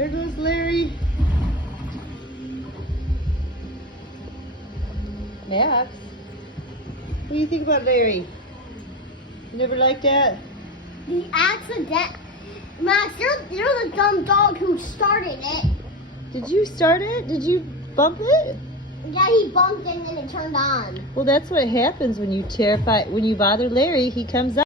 There goes Larry. Max, what do you think about Larry? You never liked that? The accident. Max, you're the dumb dog who started it. Did you start it? Did you bump it? Yeah, he bumped it and then it turned on. Well, that's what happens when you bother Larry. He comes out.